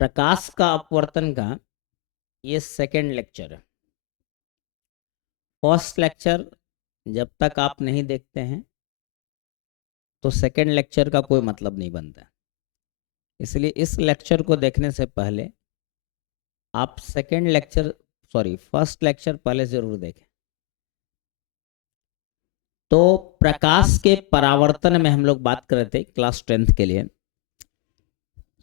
प्रकाश का अपवर्तन का ये सेकंड लेक्चर है। फर्स्ट लेक्चर जब तक आप नहीं देखते हैं तो सेकंड लेक्चर का कोई मतलब नहीं बनता। इसलिए इस लेक्चर को देखने से पहले आप फर्स्ट लेक्चर पहले जरूर देखें। तो प्रकाश के परावर्तन में हम लोग बात कर रहे थे क्लास 10th के लिए।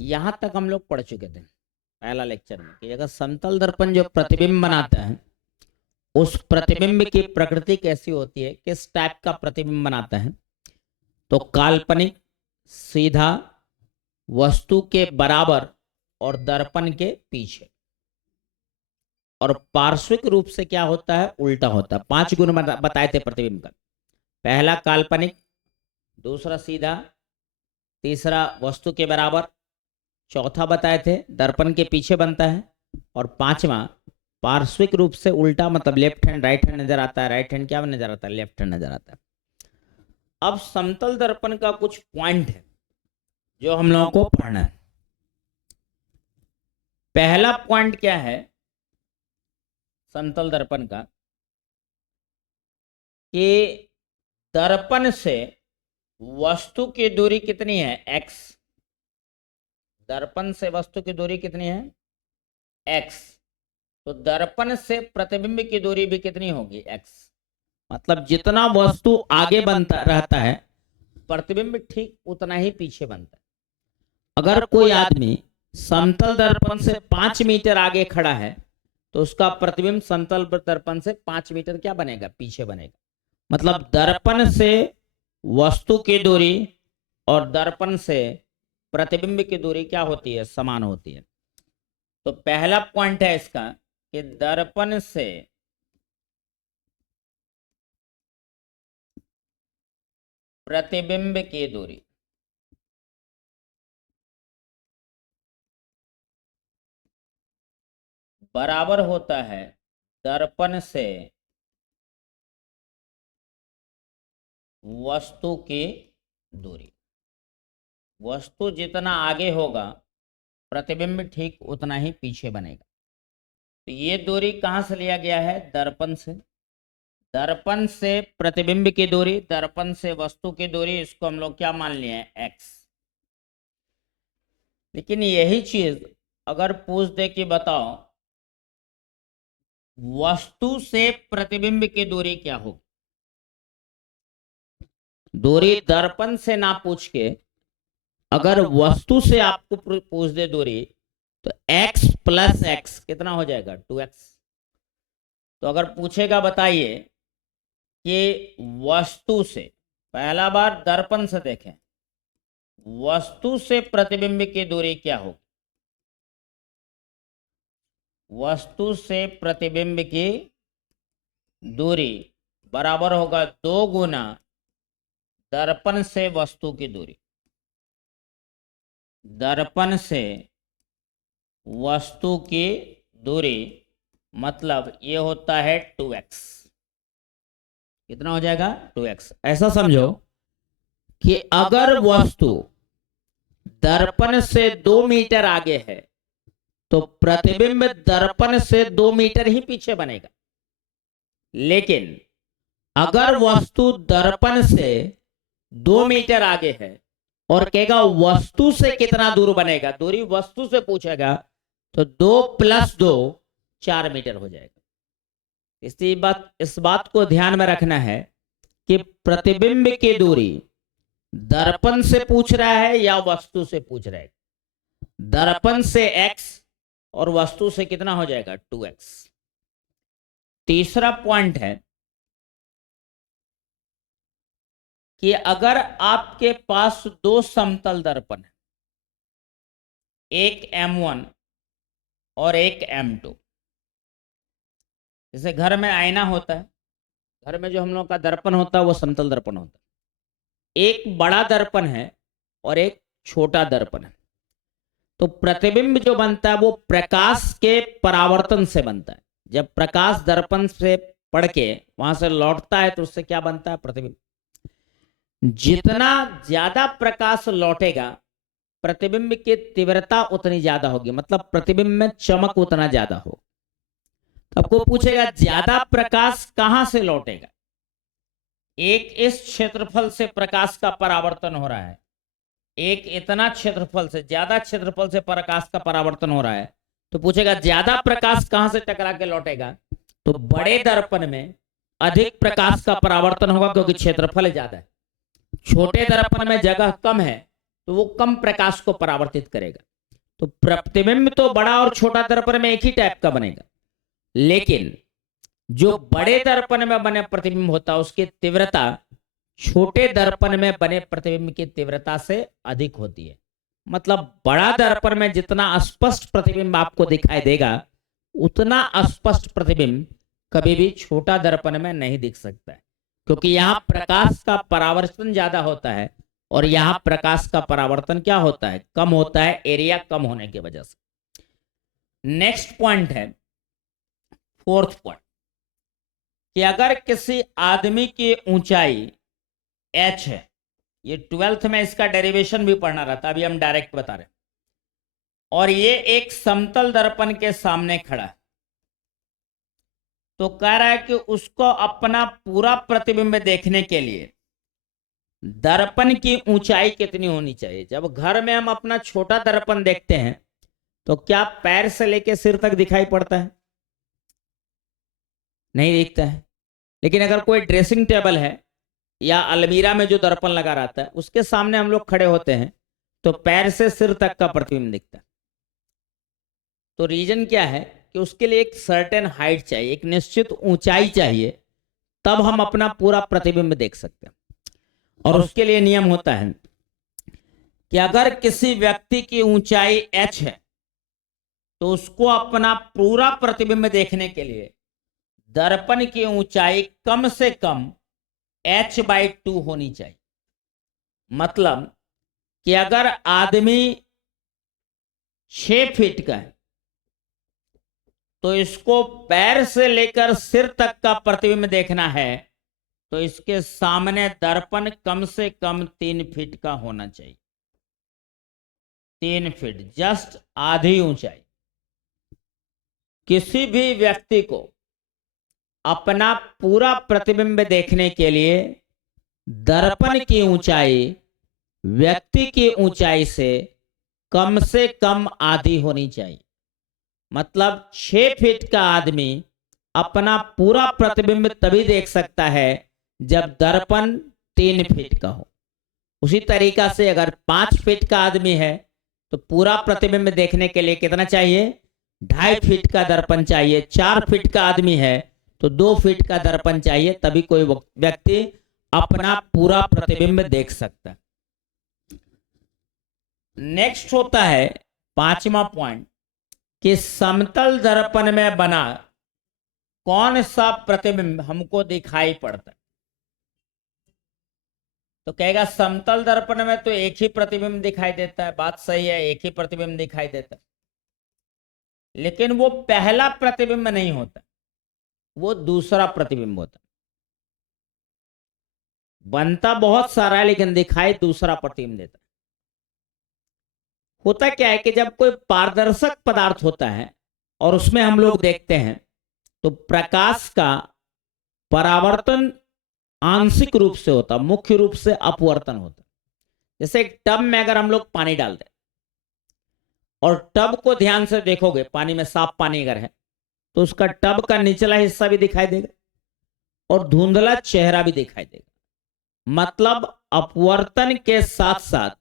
यहां तक हम लोग पढ़ चुके थे पहला लेक्चर में कि अगर समतल दर्पण जो प्रतिबिंब बनाता है उस प्रतिबिंब की प्रकृति कैसी होती है, किस टाइप का प्रतिबिंब बनाता है। तो काल्पनिक, सीधा, वस्तु के बराबर और दर्पण के पीछे, और पार्श्विक रूप से क्या होता है, उल्टा होता है। 5 गुण बताए थे प्रतिबिंब का। पहला काल्पनिक, दूसरा सीधा, तीसरा वस्तु के बराबर, चौथा बताए थे दर्पण के पीछे बनता है, और पांचवा पार्श्विक रूप से उल्टा, मतलब लेफ्ट हैंड राइट हैंड नजर आता है। राइट हैंड क्या नजर आता है, लेफ्ट हैंड नजर आता है। अब समतल दर्पण का कुछ पॉइंट है जो हम लोगों को पढ़ना है। पहला पॉइंट क्या है समतल दर्पण का, कि दर्पण से वस्तु की दूरी कितनी है, x। दर्पण से वस्तु की दूरी कितनी है, x। तो दर्पण से प्रतिबिंब की दूरी भी कितनी होगी, x। मतलब जितना वस्तु आगे बनता रहता है प्रतिबिंब ठीक उतना ही पीछे बनता है। अगर कोई आदमी समतल दर्पण से 5 मीटर आगे खड़ा है तो उसका प्रतिबिंब समतल दर्पण से 5 मीटर क्या बनेगा, पीछे बनेगा। मतलब दर्पण से वस्तु की दूरी और दर्पण से प्रतिबिंब की दूरी क्या होती है, समान होती है। तो पहला पॉइंट है इसका कि दर्पण से प्रतिबिंब की दूरी बराबर होता है दर्पण से वस्तु की दूरी। वस्तु जितना आगे होगा प्रतिबिंब ठीक उतना ही पीछे बनेगा। तो ये दूरी कहां से लिया गया है, दर्पण से। दर्पण से प्रतिबिंब की दूरी, दर्पण से वस्तु की दूरी, इसको हम लोग क्या मान लिए हैं, x। लेकिन यही चीज अगर पूछ दे कि बताओ वस्तु से प्रतिबिंब की दूरी क्या होगी, दूरी दर्पण से ना पूछ के अगर वस्तु से आपको पूछ दे दूरी, तो x प्लस एक्स कितना हो जाएगा, 2x। तो अगर पूछेगा बताइए कि वस्तु से, पहला बार दर्पण से देखें, वस्तु से प्रतिबिंब की दूरी क्या होगी। वस्तु से प्रतिबिंब की दूरी बराबर होगा 2 गुना दर्पण से वस्तु की दूरी। दर्पण से वस्तु की दूरी मतलब ये होता है 2x। कितना हो जाएगा, 2x। ऐसा समझो कि अगर वस्तु दर्पण से 2 मीटर आगे है तो प्रतिबिंब दर्पण से 2 मीटर ही पीछे बनेगा। लेकिन अगर वस्तु दर्पण से 2 मीटर आगे है और कहेगा वस्तु से कितना दूर बनेगा, दूरी वस्तु से पूछेगा, तो 2 प्लस 2 4 मीटर हो जाएगा। इस बात को ध्यान में रखना है कि प्रतिबिंब की दूरी दर्पण से पूछ रहा है या वस्तु से पूछ रहा है। दर्पण से x और वस्तु से कितना हो जाएगा, 2x। तीसरा पॉइंट है कि अगर आपके पास 2 समतल दर्पण है, एक M1 और एक M2। जैसे घर में आईना होता है, घर में जो हम लोग का दर्पण होता है वो समतल दर्पण होता है। एक बड़ा दर्पण है और एक छोटा दर्पण है। तो प्रतिबिंब जो बनता है वो प्रकाश के परावर्तन से बनता है। जब प्रकाश दर्पण से पड़ के वहां से लौटता है तो उससे क्या बनता है, प्रतिबिंब। जितना ज्यादा प्रकाश लौटेगा प्रतिबिंब की तीव्रता उतनी ज्यादा होगी, मतलब प्रतिबिंब में चमक उतना ज्यादा हो। आपको पूछेगा ज्यादा प्रकाश कहां से लौटेगा। एक इस क्षेत्रफल से प्रकाश का परावर्तन हो रहा है, एक इतना क्षेत्रफल से, ज्यादा क्षेत्रफल से प्रकाश का परावर्तन हो रहा है, तो पूछेगा ज्यादा प्रकाश कहां से टकरा के लौटेगा। तो बड़े दर्पण में अधिक प्रकाश का परावर्तन होगा क्योंकि क्षेत्रफल ज्यादा है। छोटे दर्पण में जगह कम है तो वो कम प्रकाश को परावर्तित करेगा। तो प्रतिबिंब तो बड़ा और छोटा दर्पण में एक ही टाइप का बनेगा, लेकिन जो बड़े दर्पण में बने प्रतिबिंब होता है उसकी तीव्रता छोटे दर्पण में बने प्रतिबिंब की तीव्रता से अधिक होती है। मतलब बड़ा दर्पण में जितना स्पष्ट प्रतिबिंब आपको दिखाई देगा उतना स्पष्ट प्रतिबिंब कभी भी छोटा दर्पण में नहीं दिख सकता है, क्योंकि यहां प्रकाश का परावर्तन ज्यादा होता है और यहां प्रकाश का परावर्तन क्या होता है, कम होता है, एरिया कम होने की वजह से। नेक्स्ट पॉइंट है, फोर्थ पॉइंट, कि अगर किसी आदमी की ऊंचाई h है, ये 12th में इसका डेरिवेशन भी पढ़ना रहता, अभी हम डायरेक्ट बता रहे, और ये एक समतल दर्पण के सामने खड़ा है, तो कह रहा है कि उसको अपना पूरा प्रतिबिंब देखने के लिए दर्पण की ऊंचाई कितनी होनी चाहिए। जब घर में हम अपना छोटा दर्पण देखते हैं तो क्या पैर से लेकर सिर तक दिखाई पड़ता है? नहीं दिखता है। लेकिन अगर कोई ड्रेसिंग टेबल है या अलमीरा में जो दर्पण लगा रहता है उसके सामने हम लोग खड़े होते हैं तो पैर से सिर तक का प्रतिबिंब दिखता है। तो रीजन क्या है कि उसके लिए एक सर्टेन हाइट चाहिए, एक निश्चित ऊंचाई चाहिए, तब हम अपना पूरा प्रतिबिंब देख सकते हैं। और उसके लिए नियम होता है कि अगर किसी व्यक्ति की ऊंचाई h है तो उसको अपना पूरा प्रतिबिंब देखने के लिए दर्पण की ऊंचाई कम से कम h/2 होनी चाहिए। मतलब कि अगर आदमी 6 फीट का है तो इसको पैर से लेकर सिर तक का प्रतिबिंब देखना है तो इसके सामने दर्पण कम से कम 3 फीट का होना चाहिए। 3 फीट, जस्ट आधी ऊंचाई। किसी भी व्यक्ति को अपना पूरा प्रतिबिंब देखने के लिए दर्पण की ऊंचाई व्यक्ति की ऊंचाई से कम आधी होनी चाहिए। मतलब 6 फीट का आदमी अपना पूरा प्रतिबिंब तभी देख सकता है जब दर्पण 3 फीट का हो। उसी तरीका से अगर 5 फीट का आदमी है तो पूरा प्रतिबिंब देखने के लिए कितना चाहिए, 2.5 फीट का दर्पण चाहिए। 4 फीट का आदमी है तो 2 फीट का दर्पण चाहिए, तभी कोई व्यक्ति अपना पूरा प्रतिबिंब देख सकता है। नेक्स्ट होता है 5वां पॉइंट कि समतल दर्पण में बना कौन सा प्रतिबिंब हमको दिखाई पड़ता है। तो कहेगा समतल दर्पण में तो एक ही प्रतिबिंब दिखाई देता है, बात सही है, एक ही प्रतिबिंब दिखाई देता है, लेकिन वो पहला प्रतिबिंब नहीं होता, वो दूसरा प्रतिबिंब होता। बनता बहुत सारा है लेकिन दिखाई दूसरा प्रतिबिंब देता है। होता क्या है कि जब कोई पारदर्शक पदार्थ होता है और उसमें हम लोग देखते हैं तो प्रकाश का परावर्तन आंशिक रूप से होता, मुख्य रूप से अपवर्तन होता। जैसे एक टब में अगर हम लोग पानी डाल दें और टब को ध्यान से देखोगे, पानी में साफ पानी अगर है तो उसका टब का निचला हिस्सा भी दिखाई देगा और धुंधला चेहरा भी दिखाई देगा। मतलब अपवर्तन के साथ साथ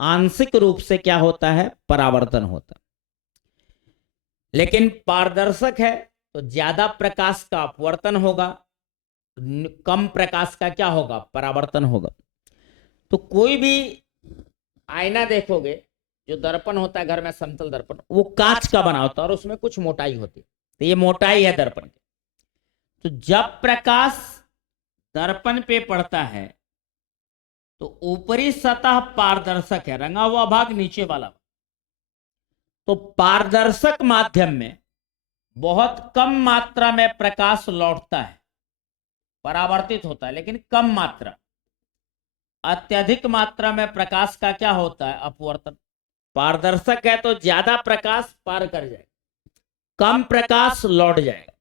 आंशिक रूप से क्या होता है, परावर्तन होता। लेकिन पारदर्शक है तो ज्यादा प्रकाश का अपवर्तन होगा, कम प्रकाश का क्या होगा, परावर्तन होगा। तो कोई भी आईना देखोगे, जो दर्पण होता है घर में समतल दर्पण, वो कांच का बना होता है और उसमें कुछ मोटाई होती है, तो ये मोटाई है दर्पण की। तो जब प्रकाश दर्पण पे पड़ता है तो ऊपरी सतह पारदर्शक है, रंगा हुआ भाग नीचे वाला। तो पारदर्शक माध्यम में बहुत कम मात्रा में प्रकाश लौटता है, परावर्तित होता है, लेकिन कम मात्रा। अत्यधिक मात्रा में प्रकाश का क्या होता है? अपवर्तन। पारदर्शक है तो ज्यादा प्रकाश पार कर जाएगा, कम प्रकाश लौट जाएगा।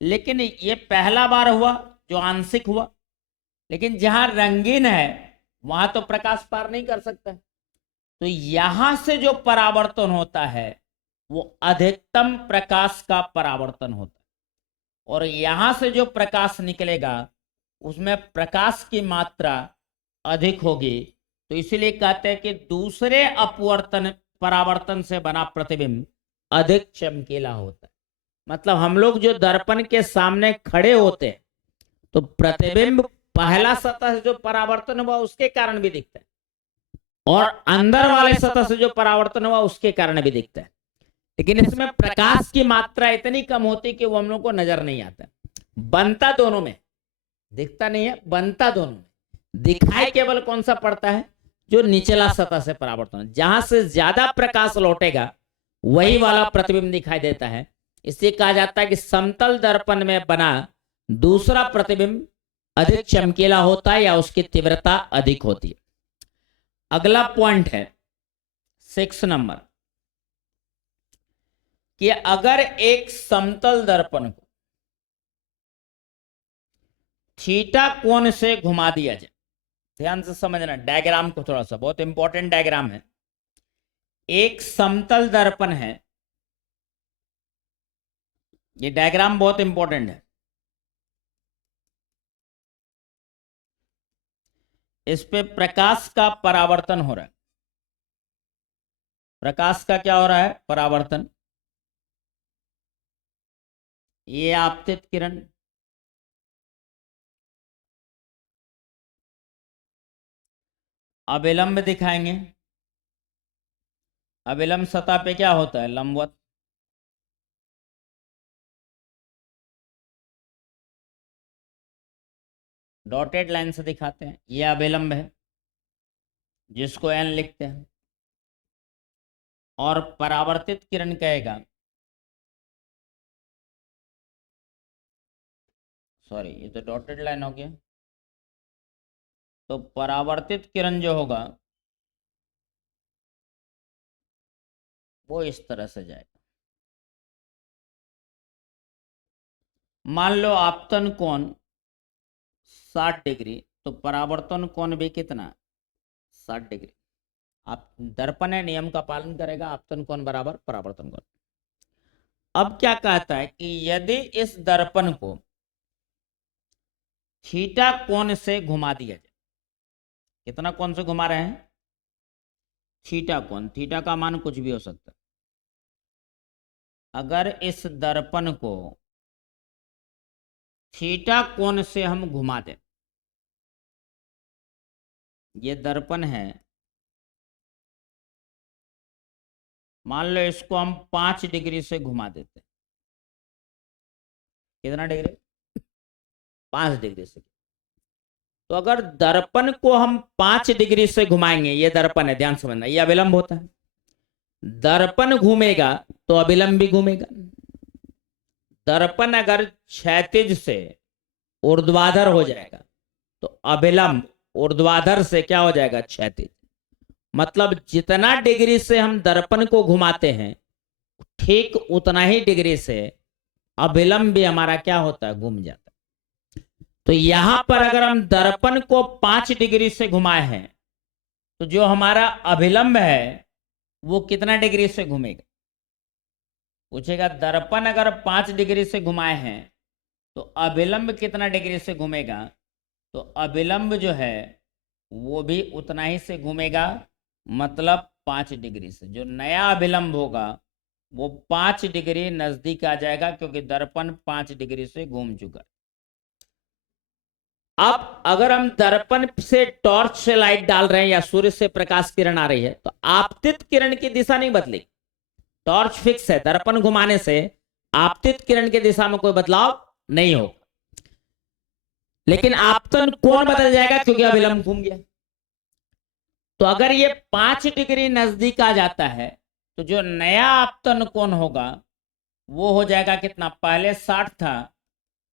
लेकिन ये पहला बार हुआ जो आंशिक हुआ, लेकिन जहां रंगीन है वहां तो प्रकाश पार नहीं कर सकता। तो यहां से जो परावर्तन होता है वो अधिकतम प्रकाश का परावर्तन होता है, और यहां से जो प्रकाश निकलेगा उसमें प्रकाश की मात्रा अधिक होगी। तो इसीलिए कहते हैं कि दूसरे अपवर्तन परावर्तन से बना प्रतिबिंब अधिक चमकीला होता है। मतलब हम लोग जो दर्पण के सामने खड़े होते हैं तो प्रतिबिंब पहला सतह से जो परावर्तन हुआ उसके कारण भी दिखता है, और अंदर वाले सतह से जो परावर्तन हुआ उसके कारण भी दिखता है। लेकिन इसमें प्रकाश की मात्रा इतनी कम होती कि वो हम लोग को नजर नहीं आता। बनता दोनों में, दिखता नहीं है, बनता दोनों में। दिखाई केवल कौन सा पड़ता है? जो निचला सतह से परावर्तन, जहां से ज्यादा प्रकाश लौटेगा वही वाला प्रतिबिंब दिखाई देता है। इससे कहा जाता है कि समतल दर्पण में बना दूसरा प्रतिबिंब अधिक चमकीला होता है या उसकी तीव्रता अधिक होती है। अगला पॉइंट है 6 नंबर, कि अगर एक समतल दर्पण को थीटा कोण से घुमा दिया जाए, ध्यान से समझना डायग्राम को, थोड़ा सा बहुत इंपॉर्टेंट डायग्राम है। एक समतल दर्पण है, ये डायग्राम बहुत इंपॉर्टेंट है। इस पे प्रकाश का परावर्तन हो रहा है। प्रकाश का क्या हो रहा है? परावर्तन। ये आपतित किरण, अभिलंब दिखाएंगे। अभिलंब सतह पे क्या होता है? लंबवत। डॉटेड लाइन से दिखाते हैं, ये अभिलंब है जिसको एन लिखते हैं। और परावर्तित किरण कहेगा, सॉरी ये तो डॉटेड लाइन हो गया। तो परावर्तित किरण जो होगा वो इस तरह से जाएगा। मान लो आपतन कोण 60 डिग्री, तो परावर्तन कोण भी कितना? 60 डिग्री। आप दर्पण है, नियम का पालन करेगा, आपतन कोण बराबर परावर्तन कोण। अब क्या कहता है कि यदि इस दर्पण को थीटा कोण से घुमा दिया जाए, कितना कोण से घुमा रहे हैं? थीटा कोण। थीटा का मान कुछ भी हो सकता है। अगर इस दर्पण को थीटा कोण से हम घुमा दें, ये दर्पण है, मान लो इसको हम 5 डिग्री से घुमा देते हैं। कितना डिग्री? 5 डिग्री से। तो अगर दर्पण को हम 5 डिग्री से घुमाएंगे, ये दर्पण है, ध्यान समझना, ये अभिलंब होता है। दर्पण घूमेगा तो अभिलंब भी घूमेगा। दर्पण अगर क्षैतिज से ऊर्ध्वाधर हो जाएगा तो अभिलंब ऊर्ध्वाधर से क्या हो जाएगा? क्षैतिज। मतलब जितना डिग्री से हम दर्पण को घुमाते हैं ठीक उतना ही डिग्री से अभिलंब भी हमारा क्या होता है? घूम जाता है। तो यहां पर अगर हम दर्पण को 5 डिग्री से घुमाए हैं तो जो हमारा अभिलंब है वो कितना डिग्री से घूमेगा? पूछेगा दर्पण अगर 5 डिग्री से घुमाए हैं तो अभिलंब कितना डिग्री से घूमेगा? तो अभिलंब जो है वो भी उतना ही से घूमेगा, मतलब 5 डिग्री से। जो नया अभिलंब होगा वो 5 डिग्री नजदीक आ जाएगा, क्योंकि दर्पण 5 डिग्री से घूम चुका है। अब अगर हम दर्पण से टॉर्च से लाइट डाल रहे हैं या सूर्य से प्रकाश किरण आ रही है तो आपतित किरण की दिशा नहीं बदलेगी। टॉर्च फिक्स है, दर्पण घुमाने से आपतित किरण की दिशा में कोई बदलाव नहीं होगा। लेकिन आपतन कोण बदल जाएगा क्योंकि अभिलंब घूम गया। तो अगर ये 5 डिग्री नजदीक आ जाता है तो जो नया आपतन कोण होगा वो हो जाएगा कितना? पहले 60 था,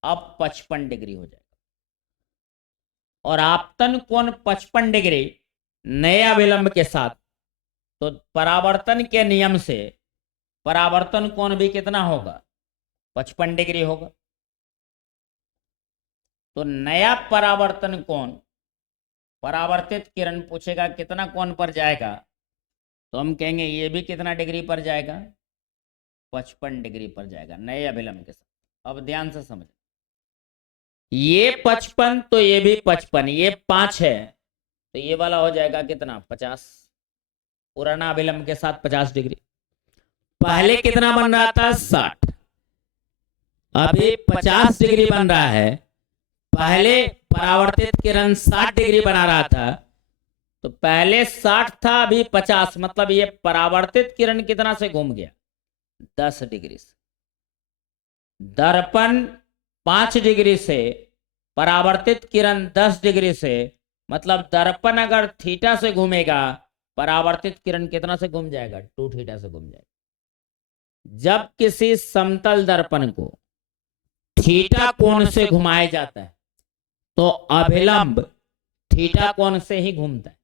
अब 55 डिग्री हो जाएगा। और आपतन कोण 55 डिग्री नए अभिलंब के साथ, तो परावर्तन के नियम से परावर्तन कोण भी कितना होगा? 55 डिग्री होगा। तो नया परावर्तन कोण, परावर्तित किरण पूछेगा कितना कोण पर जाएगा, तो हम कहेंगे ये भी कितना डिग्री पर जाएगा? 55 डिग्री पर जाएगा नए अभिलंब के साथ। अब ध्यान से समझ, ये 55 तो ये भी 55, ये 5 है तो ये वाला हो जाएगा कितना? 50। पुराना अभिलंब के साथ 50 डिग्री। पहले कितना बन रहा था? 60। अभी 50 डिग्री बन रहा है। पहले परावर्तित किरण 60 डिग्री बना रहा था, तो पहले 60 था, अभी 50, मतलब ये परावर्तित किरण कितना से घूम गया? 10 डिग्री से। दर्पण 5 डिग्री से, परावर्तित किरण 10 डिग्री से, मतलब दर्पण अगर थीटा से घूमेगा, परावर्तित किरण कितना से घूम जाएगा? 2 थीटा से घूम जाएगा। जब किसी समतल दर्पण को थीटा कोण से घुमाया जाता है तो अभिलंब थीटा कोण से ही घूमता है,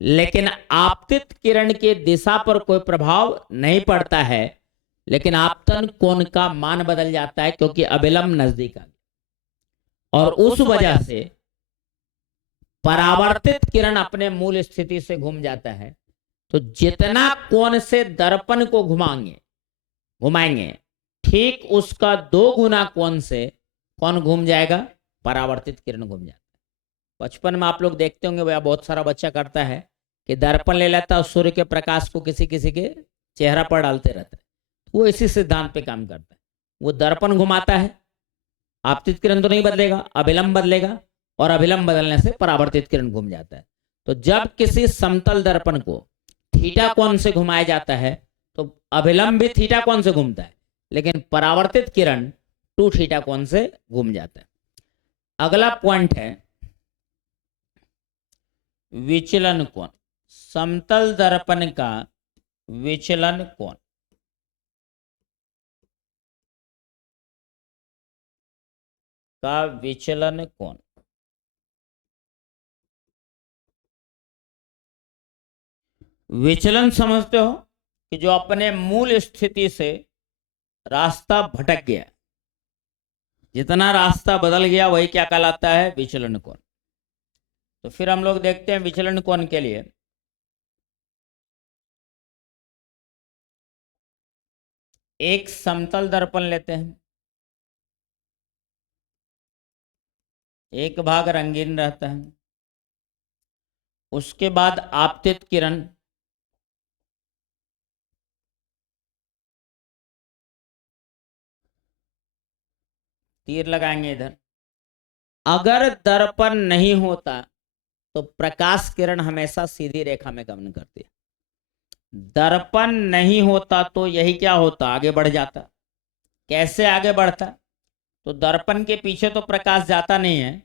लेकिन आपतित किरण की दिशा पर कोई प्रभाव नहीं पड़ता है, लेकिन आपतन कोण का मान बदल जाता है क्योंकि अभिलंब नजदीक आ गया। और उस वजह से परावर्तित किरण अपने मूल स्थिति से घूम जाता है। तो जितना कोण से दर्पण को घुमाएंगे ठीक उसका 2 गुना कोण से कौन घूम जाएगा? परावर्तित किरण घूम जाता है। बचपन में आप लोग देखते होंगे भैया, बहुत सारा बच्चा करता है कि दर्पण ले लेता है, सूर्य के प्रकाश को किसी किसी के चेहरा पर डालते रहता है। वो इसी सिद्धांत पे काम करता है। वो दर्पण घुमाता है, आपतित किरण तो नहीं बदलेगा, अभिलंब बदलेगा, और अभिलंब बदलने से परावर्तित किरण घूम जाता है। तो जब किसी समतल दर्पण को थीटा कोण से घुमाया जाता है तो अभिलंब भी थीटा कोण से घूमता है, लेकिन परावर्तित किरण 2 थीटा कोण से घूम जाता है। अगला पॉइंट है विचलन कोण। समतल दर्पण का विचलन कोण। विचलन कोण विचलन समझते हो कि जो अपने मूल स्थिति से रास्ता भटक गया, जितना रास्ता बदल गया वही क्या कहलाता है? विचलन कोण। तो फिर हम लोग देखते हैं विचलन कोण के लिए एक समतल दर्पण लेते हैं, एक भाग रंगीन रहता है, उसके बाद आपतित किरण, तीर लगाएंगे इधर। अगर दर्पण नहीं होता तो प्रकाश किरण हमेशा सीधी रेखा में गमन करती है। दर्पण नहीं होता तो यही क्या होता? आगे बढ़ जाता। कैसे आगे बढ़ता? तो दर्पण के पीछे तो प्रकाश जाता नहीं है,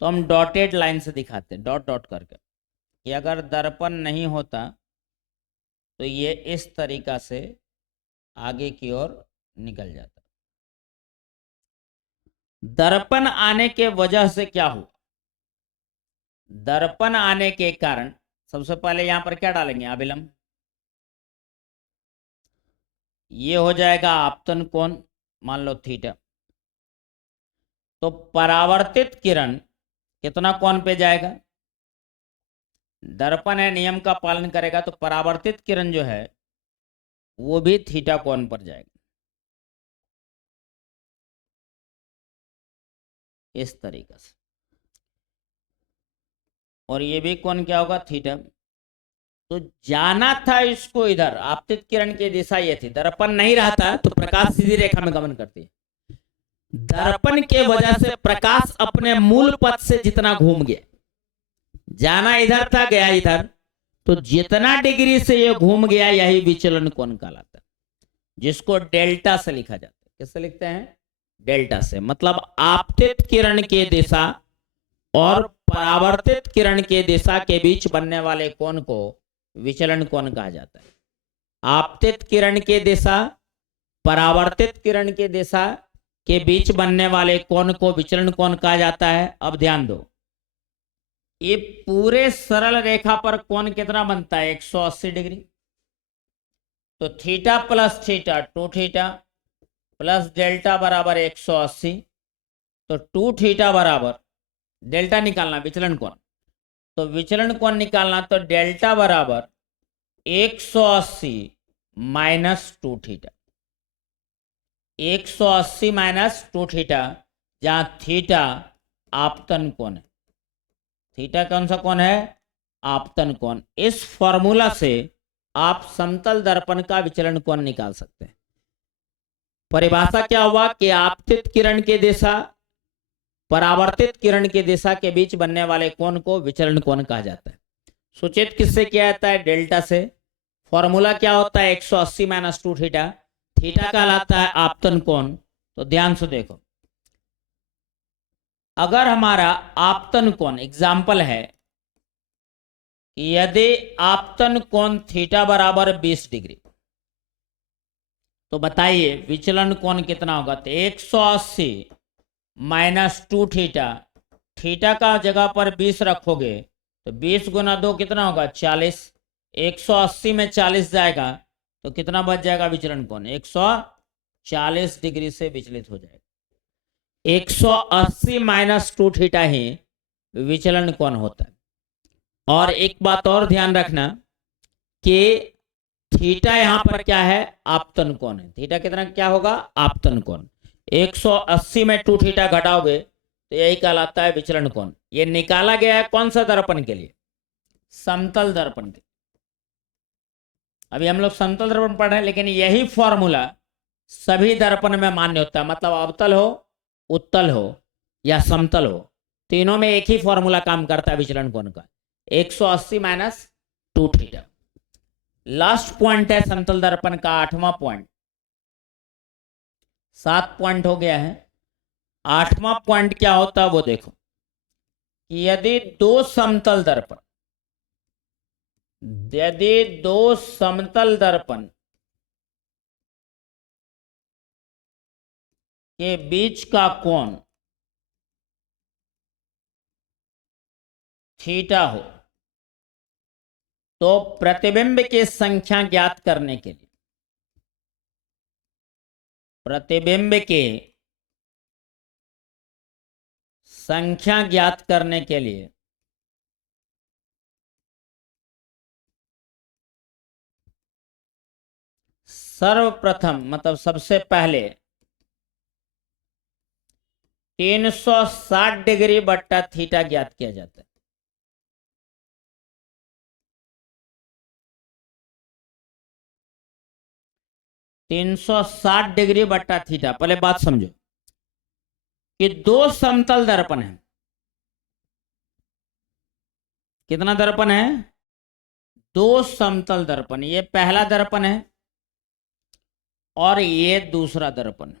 तो हम डॉटेड लाइन से दिखाते हैं, डॉट डॉट करके, कि अगर दर्पण नहीं होता तो ये इस तरीका से आगे की ओर निकल जाता। दर्पण आने के वजह से क्या हुआ? दर्पण आने के कारण सबसे पहले यहां पर क्या डालेंगे? अभिलंब। ये हो जाएगा आपतन कोण, मान लो थीटा। तो परावर्तित किरण कितना कोण पे जाएगा? दर्पण है, नियम का पालन करेगा, तो परावर्तित किरण जो है वो भी थीटा कोण पर जाएगा, इस तरीके से। और ये भी कोण क्या होगा? थीटा। तो जाना था इसको इधर, आपतित किरण की दिशा ये थी। दर्पण नहीं रहता तो प्रकाश सीधी रेखा में गमन करती है। दर्पण के वजह से प्रकाश अपने मूल पथ से जितना घूम गया, जाना इधर था, गया इधर, तो जितना डिग्री से ये घूम गया यही विचलन कोण कहलाता है, जिसको डेल्टा से लिखा जाता है। किससे लिखते हैं? डेल्टा से। मतलब आपतित किरण की दिशा और परावर्तित किरण की दिशा के बीच बनने वाले कोण को विचलन कोण कहा जाता है। आपतित किरण की दिशा, परावर्तित किरण की दिशा के बीच बनने वाले कोण को विचलन कोण कहा जाता है। अब ध्यान दो, ये पूरे सरल रेखा पर कोण कितना बनता है? 180 डिग्री। तो theta plus theta 2 theta plus delta बराबर 180। तो 2 थीटा बराबर डेल्टा निकालना, विचलन कोण। तो विचलन कोण निकालना, तो डेल्टा बराबर 180 माइनस 2 थीटा। 180 माइनस 2 थीटा, जहां थीटा आपतन कोण है। थीटा कौन सा कोण है? आपतन कोण। इस फॉर्मूला से आप समतल दर्पण का विचलन कोण निकाल सकते हैं। परिभाषा क्या हुआ कि आपतित किरण की दिशा परावर्तित किरण की दिशा के बीच बनने वाले कोण को विचलन कोण कहा जाता है। सूचित किससे किया जाता है? डेल्टा से। फॉर्मूला क्या होता है? 180 माइनस 2 थीटा। थीटा कहलाता है आपतन कोण। तो ध्यान से देखो, अगर हमारा आपतन कोण एग्जाम्पल है कि यदि आपतन कोण थीटा बराबर 20 डिग्री, तो बताइए विचलन कोण कितना होगा? तो 180 माइनस 2 थीटा, थीटा का जगह पर 20 रखोगे तो 20 गुना 2 कितना होगा? 40। 180 में 40 जाएगा तो कितना बच जाएगा विचलन कोण? 140 डिग्री से विचलित हो जाएगा। 180 माइनस 2 थीटा ही विचलन कोण होता है। और एक बात और ध्यान रखना कि थीटा यहां पर क्या है? आपतन कोण है। थीटा कितना क्या होगा? आपतन कोण। 180 में 2 थीटा घटाओगे तो यही कहलाता है विचलन कोण। ये निकाला गया है कौन सा दर्पण के लिए? समतल दर्पण के। अभी हम लोग समतल दर्पण पढ़ रहे हैं, लेकिन यही फॉर्मूला सभी दर्पण में मान्य होता है। मतलब अवतल हो, उत्तल हो या समतल हो, तीनों में एक ही फॉर्मूला काम करता है विचलन कोण का, 180 माइनस 2 थीटा। लास्ट पॉइंट है समतल दर्पण का 8वां पॉइंट। 7 पॉइंट हो गया है। 8वां पॉइंट क्या होता है वो देखो कि यदि दो समतल दर्पण के बीच का कोण थीटा हो, तो प्रतिबिंब की संख्या ज्ञात करने के लिए प्रतिबिंब की संख्या ज्ञात करने के लिए सर्वप्रथम मतलब सबसे पहले 360 डिग्री बट्टा थीटा ज्ञात किया जाता है। तीन 360 डिग्री बट्टा थीटा। पहले बात समझो कि दो समतल दर्पण है। कितना दर्पण है? दो समतल दर्पण। ये पहला दर्पण है और ये दूसरा दर्पण।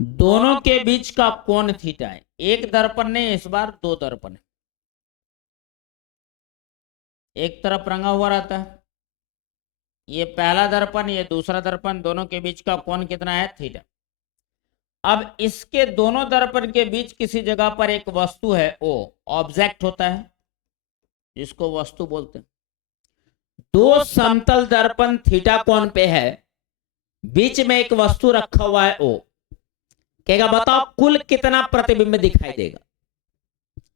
दोनों के बीच का कोण थीटा है। एक दर्पण ने, इस बार दो दर्पण है। एक तरफ रंगा हुआ रहता है, ये पहला दर्पण, ये दूसरा दर्पण, दोनों के बीच का कोण कितना है? थीटा। अब इसके दोनों दर्पण के बीच किसी जगह पर एक वस्तु है, ओ ऑब्जेक्ट होता है, जिसको वस्तु बोलते हैं। दो समतल दर्पण थीटा कोण पे है, बीच में एक वस्तु रखा हुआ है ओ। कहेगा बताओ कुल कितना प्रतिबिंब दिखाई देगा?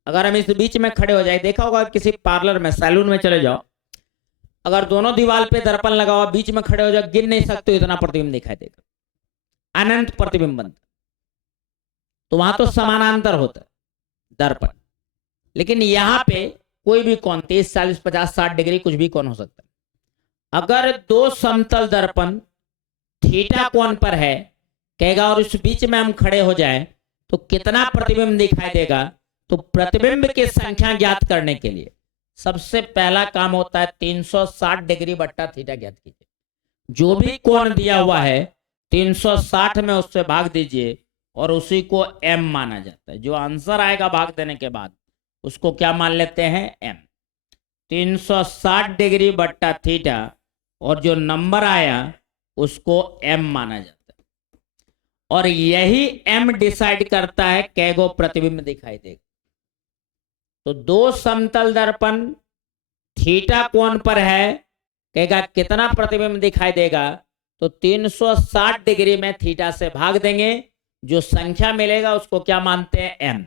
अगर हम इस बीच में खड़े हो जाए, देखा होगा किसी पार्लर में, सैलून में चले जाओ, अगर दोनों दीवार पे दर्पण लगा हुआ, बीच में खड़े हो जाओ, गिन नहीं सकते इतना प्रतिबिंब दिखाई देगा, अनंत प्रतिबिंब बनता। तो वहां तो समानांतर होता है दर्पण, लेकिन यहां पे कोई भी कोण 30, 40, 50, 60 डिग्री कुछ भी कोण हो सकता है। अगर दो समतल दर्पण थीटा कोण पर है, कहेगा और इस बीच में हम खड़े हो जाएं तो कितना प्रतिबिंब दिखाई देगा? तो प्रतिबिंब की संख्या ज्ञात करने के लिए सबसे पहला काम होता है 360 डिग्री बट्टा थीटा ज्ञात कीजिए। जो भी कोण दिया हुआ है 360 में उससे भाग दीजिए और उसी को m माना जाता है। जो आंसर आएगा भाग देने के बाद उसको क्या मान लेते हैं? m। 360 डिग्री बट्टा थीटा और जो नंबर आया उसको m माना जाता है। और यही m डिसाइड करता है कैगो प्रतिबिंब दिखाई देगा। तो दो समतल दर्पण थीटा कोण पर है, कहेगा कितना प्रतिबिंब दिखाई देगा, तो 360 डिग्री में थीटा से भाग देंगे, जो संख्या मिलेगा उसको क्या मानते हैं, एम।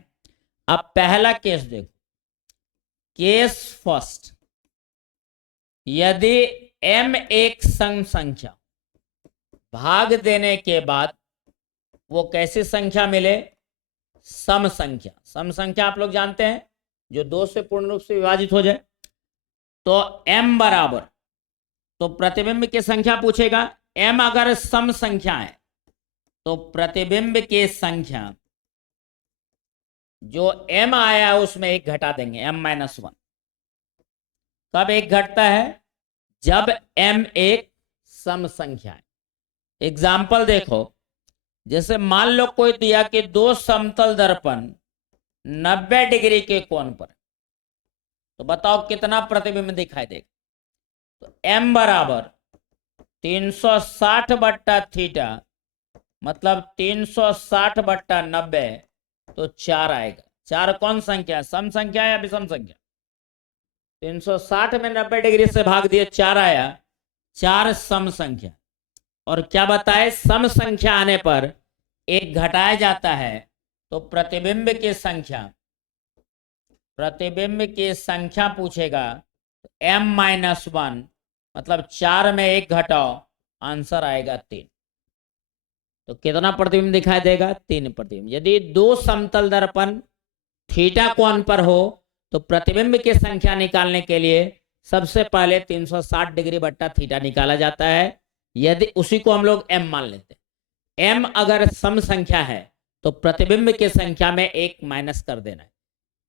अब पहला केस देखो, केस फर्स्ट, यदि एम एक सम संख्या, भाग देने के बाद वो कैसी संख्या मिले, सम संख्या। सम संख्या आप लोग जानते हैं, जो दो से पूर्ण रूप से विभाजित हो जाए। तो m बराबर, तो प्रतिबिंब की संख्या पूछेगा, m अगर सम संख्या है तो प्रतिबिंब की संख्या जो m आया उसमें एक घटा देंगे, m-1। कब एक घटता है, जब m एक सम संख्या है। एग्जाम्पल देखो, जैसे मान लो कोई दिया कि दो समतल दर्पण 90 डिग्री के कोण पर, तो बताओ कितना प्रतिबिंब दिखाई देगा। तो m बराबर 360 बट्टा थीटा, मतलब 360/90, तो 4 आएगा। 4 कौन संख्या है, सम संख्या या विषम संख्या। 360 में 90 डिग्री से भाग दिए, 4 आया, 4 सम संख्या। और क्या बताए, सम संख्या आने पर एक घटाया जाता है, तो प्रतिबिंब की संख्या पूछेगा, m-1, मतलब 4 में एक घटाओ, आंसर आएगा 3। तो कितना प्रतिबिंब दिखाई देगा, 3 प्रतिबिंब। यदि दो समतल दर्पण थीटा कोण पर हो तो प्रतिबिंब की संख्या निकालने के लिए सबसे पहले 360 डिग्री बट्टा थीटा निकाला जाता है। यदि उसी को हम लोग m मान लेते हैं, m अगर सम संख्या है तो प्रतिबिंब की संख्या में एक माइनस कर देना है।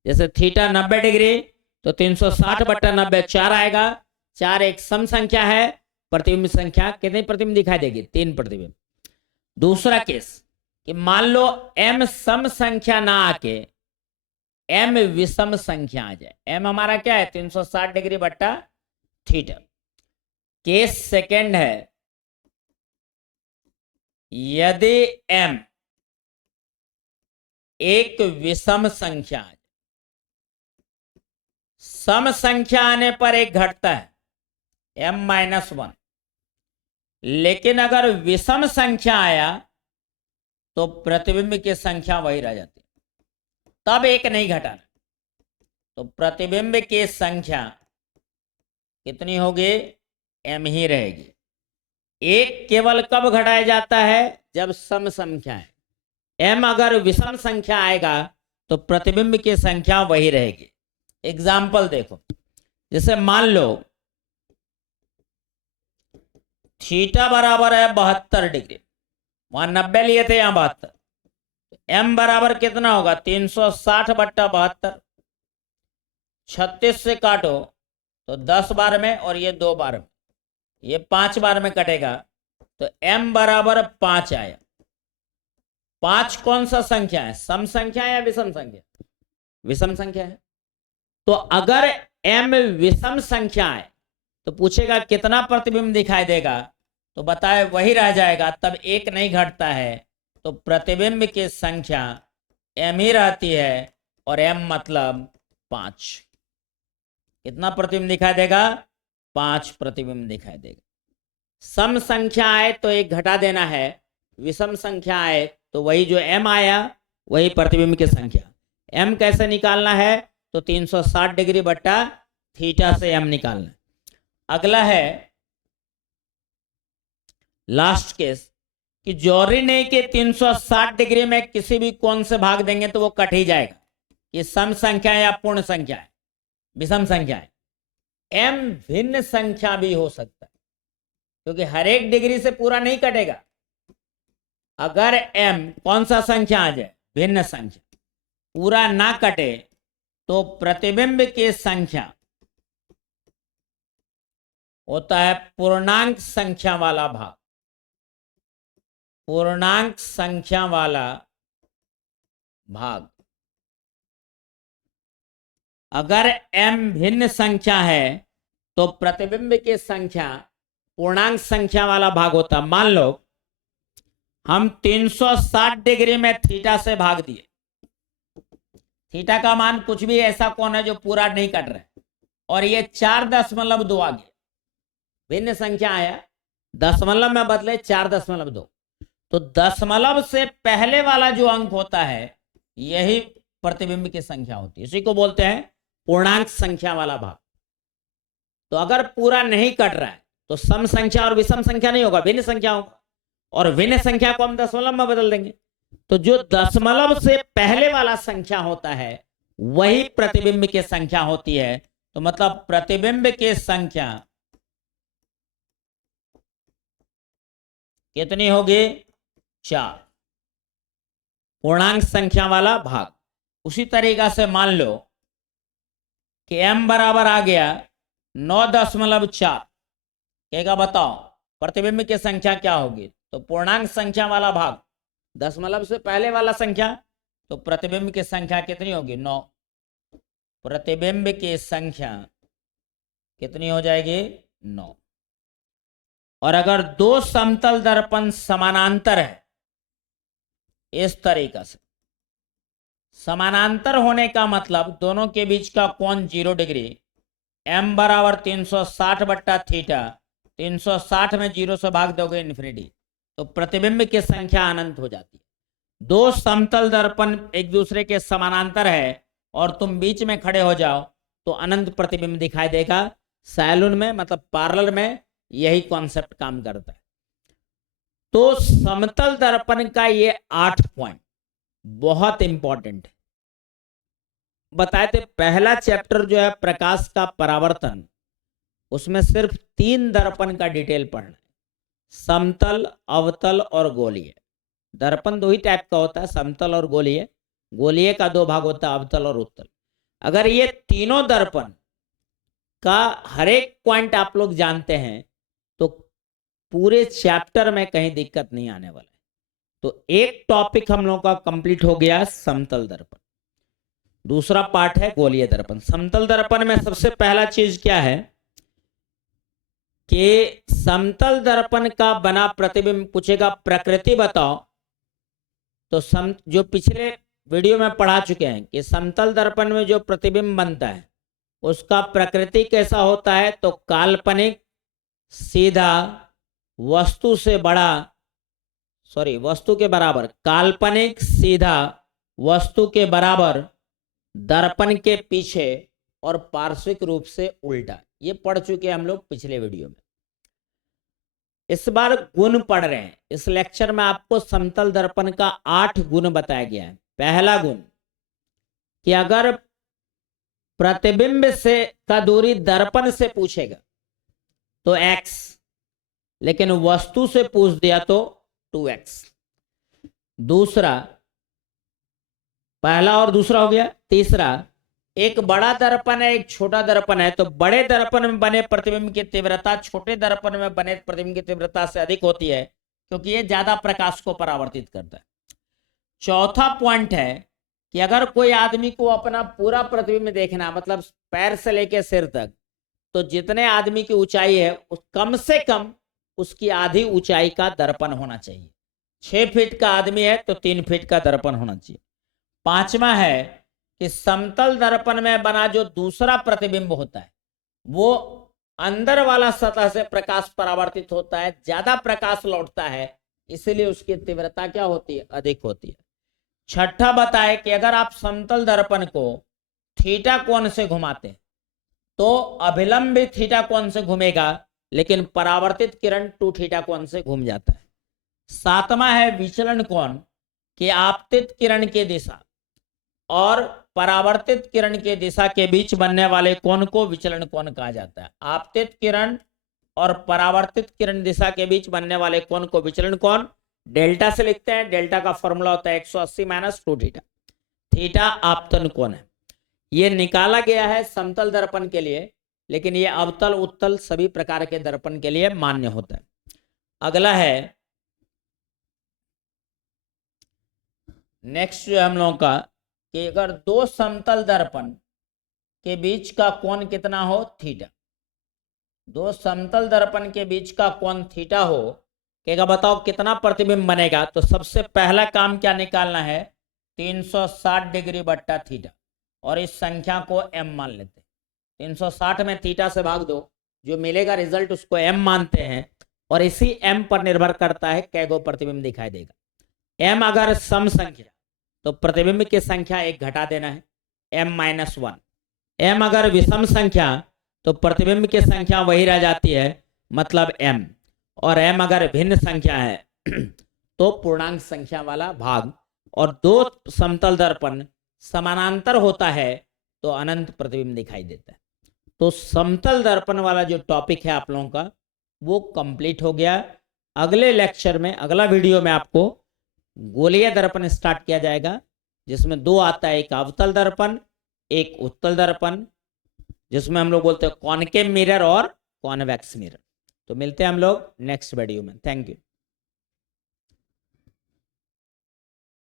जैसे थीटा 90 डिग्री, तो 360/90 4 आएगा। 4 एक सम संख्या है, प्रतिबिंब संख्या कितनी प्रतिबिंब दिखाई देगी, 3 प्रतिबिंब। दूसरा केस कि मान लो m सम संख्या ना आके m विषम संख्या आ जाए। m हमारा क्या है, 360 डिग्री बट्टा थीटा। केस सेकंड है, यदि m एक विषम संख्या है, सम संख्या आने पर एक घटता है, m-1, लेकिन अगर विषम संख्या आया तो प्रतिबिंब की संख्या वही रह जाती है, तब एक नहीं घटाना। तो प्रतिबिंब की संख्या कितनी होगी, m ही रहेगी। एक केवल कब घटाया जाता है, जब सम संख्या है। m अगर विषम संख्या आएगा तो प्रतिबिंब की संख्या वही रहेगी। एग्जाम्पल देखो, जैसे मान लो थीटा बराबर है 72 डिग्री, वहां 90 लिए थे, यहां 72। m बराबर कितना होगा, 360/72। 36 से काटो तो 10 बार में, और ये 2 बार में, ये 5 बार में कटेगा, तो m बराबर 5 आया। 5 कौन सा संख्या है, सम संख्या या विषम संख्या, विषम संख्या है। तो अगर m विषम संख्या है तो पूछेगा कितना प्रतिबिंब दिखाई देगा, तो बताए वही रह जाएगा, तब एक नहीं घटता है। तो प्रतिबिंब की संख्या m ही रहती है, और m मतलब 5। कितना प्रतिबिंब दिखाई देगा, 5 प्रतिबिंब दिखाई देगा। सम संख्या आए तो एक घटा देना है, विषम संख्या आए तो वही जो m आया वही प्रतिबिंब की संख्या। m कैसे निकालना है, तो 360 डिग्री बट्टा थीटा से m निकालना है। अगला है लास्ट केस, कि जरूरी नहीं कि 360 डिग्री में किसी भी कोण से भाग देंगे तो वो कट ही जाएगा, कि सम संख्या या पूर्ण संख्या है, विषम संख्या है। m भिन्न संख्या भी हो सकता है, क्योंकि हर एक डिग्री से पूरा नहीं कटेगा। अगर m कौन सा संख्या आ जाए, भिन्न संख्या, पूरा ना कटे, तो प्रतिबिंब की संख्या होता है पूर्णांक संख्या वाला भाग। पूर्णांक संख्या वाला भाग, अगर m भिन्न संख्या है तो प्रतिबिंब की संख्या पूर्णांक संख्या वाला भाग होता। मान लो हम 360 डिग्री में थीटा से भाग दिए, थीटा का मान कुछ भी ऐसा कोण है जो पूरा नहीं कट रहा है, और ये 4.2 आ गया, भिन्न संख्या आया, दशमलव में बदले 4.2, तो दशमलव से पहले वाला जो अंक होता है यही प्रतिबिंब की संख्या होती है, इसी को बोलते हैं पूर्णांक संख्या वाला भाग। तो अगर पूरा नहीं कट रहा है तो सम संख्या और विषम संख्या नहीं होगा, भिन्न संख्या होगा, और भिन्न संख्या को हम दशमलव में बदल देंगे। तो जो दशमलव से पहले वाला संख्या होता है वही प्रतिबिंब की संख्या होती है। तो मतलब प्रतिबिंब की संख्या कितनी होगी? 4, पूर्णांक संख्या वाला भाग। उसी तरीका से मान लो कि m बराबर आ गया 9.4, कहेगा बताओ प्रतिबिंब की संख्या क्या होगी? तो पूर्णांक संख्या वाला भाग दशमलव से पहले वाला संख्या, तो प्रतिबिंब की संख्या कितनी होगी? 9। प्रतिबिंब की संख्या कितनी हो जाएगी? 9। और अगर दो समतल दर्पण समानांतर है, इस तरीका से समानांतर होने का मतलब दोनों के बीच का कोण 0 डिग्री, m बराबर 360 बट्टा थीटा, 360 में 0 से भाग दोगे इन्फिनिटी, तो प्रतिबिंब की संख्या अनंत हो जाती है। दो समतल दर्पण एक दूसरे के समानांतर है और तुम बीच में खड़े हो जाओ तो अनंत प्रतिबिंब दिखाई देगा। सैलून में मतलब पार्लर में यही कॉन्सेप्ट काम करता है। तो समतल दर्पण का ये 8 पॉइंट बहुत इंपॉर्टेंट है। बताए थे पहला चैप्टर जो है प्रकाश का परावर्तन, उसमें सिर्फ 3 दर्पण का डिटेल पढ़ना है, समतल, अवतल और गोलीय। दर्पण 2 ही टाइप का होता है, समतल और गोलीय। गोलीय का 2 भाग होता है, अवतल और उत्तल। अगर ये तीनों दर्पण का हर एक पॉइंट आप लोग जानते हैं तो पूरे चैप्टर में कहीं दिक्कत नहीं आने वाला है। तो एक टॉपिक हम लोगों का कंप्लीट हो गया, समतल दर्पण। दूसरा पार्ट है गोलीय दर्पण। समतल दर्पण में सबसे पहला चीज क्या है कि समतल दर्पण का बना प्रतिबिंब पूछेगा प्रकृति बताओ। तो जो पिछले वीडियो में पढ़ा चुके हैं कि समतल दर्पण में जो प्रतिबिंब बनता है उसका प्रकृति कैसा होता है, तो काल्पनिक, सीधा, वस्तु से बड़ा, वस्तु के बराबर, काल्पनिक, सीधा, वस्तु के बराबर, दर्पण के पीछे और पार्श्विक रूप से उल्टा। ये पढ़ चुके हैं हम लोग पिछले वीडियो में। इस बार गुण पढ़ रहे हैं। इस लेक्चर में आपको समतल दर्पण का 8 गुण बताया गया है। पहला गुण कि अगर प्रतिबिंब से का दूरी दर्पण से पूछेगा तो x, लेकिन वस्तु से पूछ दिया तो 2x। दूसरा, पहला और दूसरा हो गया। तीसरा, एक बड़ा दर्पण है एक छोटा दर्पण है, तो बड़े दर्पण में बने प्रतिबिंब की तीव्रता छोटे दर्पण में बने प्रतिबिंब की तीव्रता से अधिक होती है, क्योंकि ये ज्यादा प्रकाश को परावर्तित करता है। चौथा पॉइंट है कि अगर कोई आदमी को अपना पूरा प्रतिबिंब देखना, मतलब पैर से लेकर सिर तक, तो जितने आदमी की ऊंचाई है कम से कम उसकी आधी ऊंचाई का दर्पण होना चाहिए। 6 फीट का आदमी है तो 3 फीट का दर्पण होना चाहिए। पांचवा है कि समतल दर्पण में बना जो दूसरा प्रतिबिंब होता है वो अंदर वाला सतह से प्रकाश परावर्तित होता है, ज्यादा प्रकाश लौटता है, इसलिए उसकी तीव्रता क्या होती है? अधिक होती है। छठा बताए कि अगर आप समतल दर्पण को थीटा कोण से घुमाते हैं तो अभिलंब भी थीटा कोण से घूमेगा, लेकिन परावर्तित किरण 2 थीटा कोण से घूम जाता है। सातवां है विचलन कोण, कि आपतित किरण की दिशा और परावर्तित किरण की दिशा के बीच बनने वाले कोण को विचलन कोण कहा जाता है। आपतित किरण और परावर्तित किरण दिशा के बीच बनने वाले कोण को विचलन कोण डेल्टा से लिखते हैं। डेल्टा का फॉर्मूला होता है 180 माइनस 2 थीटा। थीटा आपतन कोण है। ये निकाला गया है समतल दर्पण के लिए, लेकिन ये अवतल उत्तल सभी प्रकार के दर्पण के लिए मान्य होता है। अगला है नेक्स्ट जो हम लोगों का कि अगर 2 समतल दर्पण के बीच का कोण कितना हो? थीटा। 2 समतल दर्पण के बीच का कोण थीटा हो, कहेगा बताओ कितना प्रतिबिंब बनेगा? तो सबसे पहला काम क्या निकालना है? 360 डिग्री बट्टा थीटा। और इस संख्या को m मान लेते हैं। 360 में थीटा से भाग दो, जो मिलेगा रिजल्ट उसको m मानते हैं, और इसी m पर निर्भर करता है कैगो प्रतिबिंब दिखाई देगा। m अगर सम संख्या तो प्रतिबिंब की संख्या एक घटा देना है, m-1। m अगर विषम संख्या तो प्रतिबिंब की संख्या वही रह जाती है, मतलब m। और m अगर भिन्न संख्या है तो पूर्णांक संख्या वाला भाग। और दो समतल दर्पण समानांतर होता है तो अनंत प्रतिबिंब दिखाई देता है। तो समतल दर्पण वाला जो टॉपिक है आप लोगों का वो कंप्लीट हो गया। अगले लेक्चर में, अगला वीडियो में आपको गोलीय दर्पण स्टार्ट किया जाएगा, जिसमें दो आता है, एक अवतल दर्पण, एक उत्तल दर्पण, जिसमें हम लोग बोलते हैं कॉनकेव मिरर और कॉन्वेक्स मिरर। तो मिलते हैं हम लोग नेक्स्ट वीडियो में। Thank you.